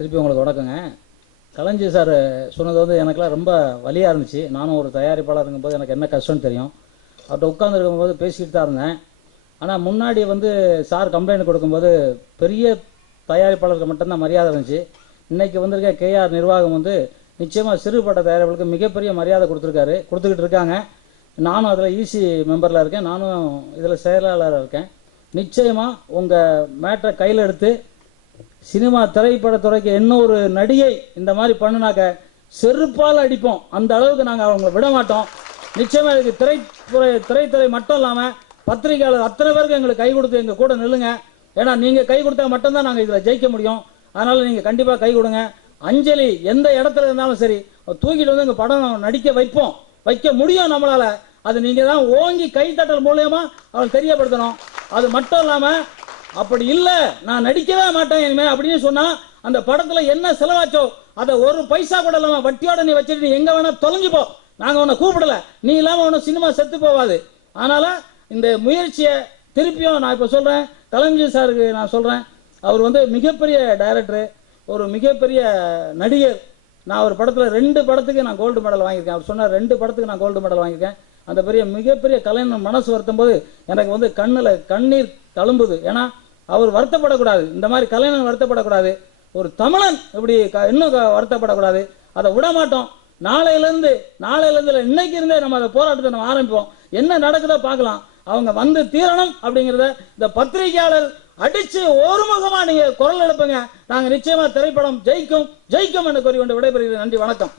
திருப்பி உங்களுக்கு வணக்கங்க. கலைஞர் சார் சொன்னது வந்து எனக்குலாம் ரொம்ப வலியாக இருந்துச்சு. நானும் ஒரு தயாரிப்பாளருங்கும் போது எனக்கு என்ன கஷ்டம்னு தெரியும். அவர்கிட்ட உட்காந்துருக்கும் போது பேசிக்கிட்டு தான் இருந்தேன். ஆனால் முன்னாடி வந்து சார் கம்ப்ளைண்ட் கொடுக்கும்போது பெரிய தயாரிப்பாளருக்கு மட்டும்தான் மரியாதை இருந்துச்சு. இன்றைக்கி வந்திருக்க கேஆர் நிர்வாகம் வந்து நிச்சயமாக சிறுபட்ட தயாரிப்பாளருக்கு மிகப்பெரிய மரியாதை கொடுத்துக்கிட்டு இருக்காங்க. நானும் அதில் ஈசி மெம்பரில் இருக்கேன், நானும் இதில் செயலாளராக இருக்கேன். நிச்சயமாக உங்கள் மேட்டரை கையில் எடுத்து சினிமா திரைப்படத்துறைக்கு என்ன ஒரு நடிகை இந்த மாதிரி பண்ணுனாக்க செருப்பால் அடிப்போம். அந்த அளவுக்கு நாங்கள் அவங்களை விட மாட்டோம். நிச்சயமாக இதுக்கு திரைத்துறை மட்டும் இல்லாமல் பத்திரிகையாளர் அத்தனை பேருக்கு எங்களுக்கு கை கொடுத்து எங்கள் கூட நில்லுங்க. ஏன்னா நீங்கள் கை கொடுத்தா மட்டும்தான் நாங்கள் இதில் ஜெயிக்க முடியும். அதனால் நீங்கள் கண்டிப்பாக கை கொடுங்க. அஞ்சலி எந்த இடத்துல இருந்தாலும் சரி தூக்கிட்டு வந்து எங்கள் படம் நடிக்க வைக்க முடியும் நம்மளால். அது நீங்கள் தான் ஓங்கி கைத்தட்டல் மூலயமா அவன் தெரியப்படுத்தணும். அது மட்டும் இல்லாமல் அப்படி இல்லை நான் நடிக்கவே மாட்டேன் இனிமே அப்படின்னு சொன்னால் அந்த படத்தில் என்ன செலவாச்சோ அதை ஒரு பைசா கூட இல்லாமல் வட்டியோட நீ வச்சுட்டு நீ எங்கே வேணால் தொலைஞ்சுப்போ. நாங்கள் உன்னை கூப்பிடல, நீ இல்லாமல் ஒன்றும் சினிமா செத்து போவாது. அதனால் இந்த முயற்சியை திருப்பியும் நான் இப்போ சொல்கிறேன், கலைஞர் சாருக்கு நான் சொல்கிறேன். அவர் வந்து மிகப்பெரிய டைரக்டரு, ஒரு மிகப்பெரிய நடிகர். நான் ஒரு படத்தில் 2 படத்துக்கு நான் கோல்டு மெடல் வாங்கியிருக்கேன். அவர் சொன்னார் 2 படத்துக்கு நான் கோல்டு மெடல் வாங்கியிருக்கேன். அந்த மிகப்பெரிய கலைஞர் மனசு வருத்தும் போது எனக்கு வந்து கண்ணில் கண்ணீர் தழும்புது. ஏன்னா அவர் வருத்தப்படக்கூடாது, இந்த மாதிரி கலைஞர் வருத்தப்படக்கூடாது, ஒரு தமிழன் இப்படி இன்னும் வருத்தப்படக்கூடாது. அதை விட மாட்டோம். நாளையிலேருந்து இன்னைக்கு இருந்தே நம்ம அதை போராட்டத்தை நம்ம ஆரம்பிப்போம். என்ன நடக்குதோ பார்க்கலாம். அவங்க வந்து தீரணும் அப்படிங்கிறத இந்த பத்திரிகையாளர் அடிச்சு ஒருமுகமா நீங்க குரல் எழுப்புங்க. நாங்க நிச்சயமா திரைப்படம் ஜெயிக்கும் என்று கூறி கொண்டு விடைபெறுகிறேன். நன்றி, வணக்கம்.